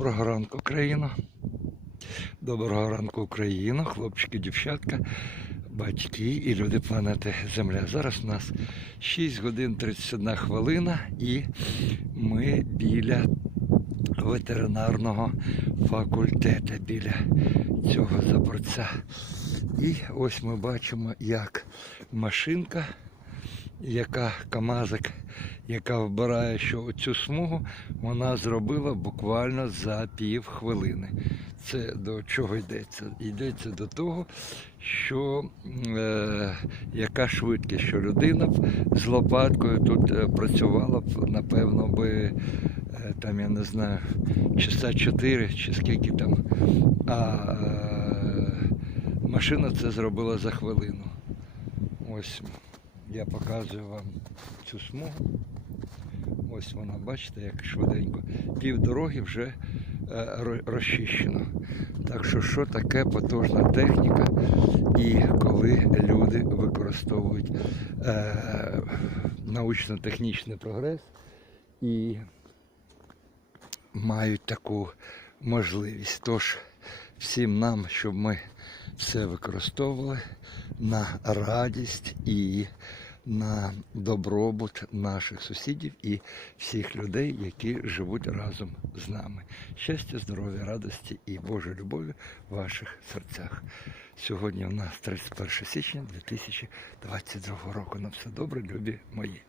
Доброго ранку, Україна. Доброго ранку, Україна, хлопчики, дівчатка, батьки і люди планети Земля. Зараз у нас 6 годин 31 хвилина і ми біля ветеринарного факультету, біля цього заборця. І ось ми бачимо, як машинка, яка КАМАЗик, яка вбирає, що цю смугу вона зробила буквально за пів хвилини. Це до чого йдеться? Йдеться до того, що е, яка швидкість, що людина б з лопаткою тут е, працювала б, напевно, би е, там, я не знаю, часа 4 чи скільки там. А е, машина це зробила за хвилину. Ось я показую вам цю смугу. Ось вона, бачите, як швиденько. Пів дороги вже е, розчищено. Так що, що таке потужна техніка, і коли люди використовують е, научно-технічний прогрес і мають таку можливість. Тож всім нам, щоб ми все використовували на радість і на добробут наших сусідів і всіх людей, які живуть разом з нами. Щастя, здоров'я, радості і Божої любові в ваших серцях. Сьогодні у нас 31 січня 2022 року. На все добре, любі мої.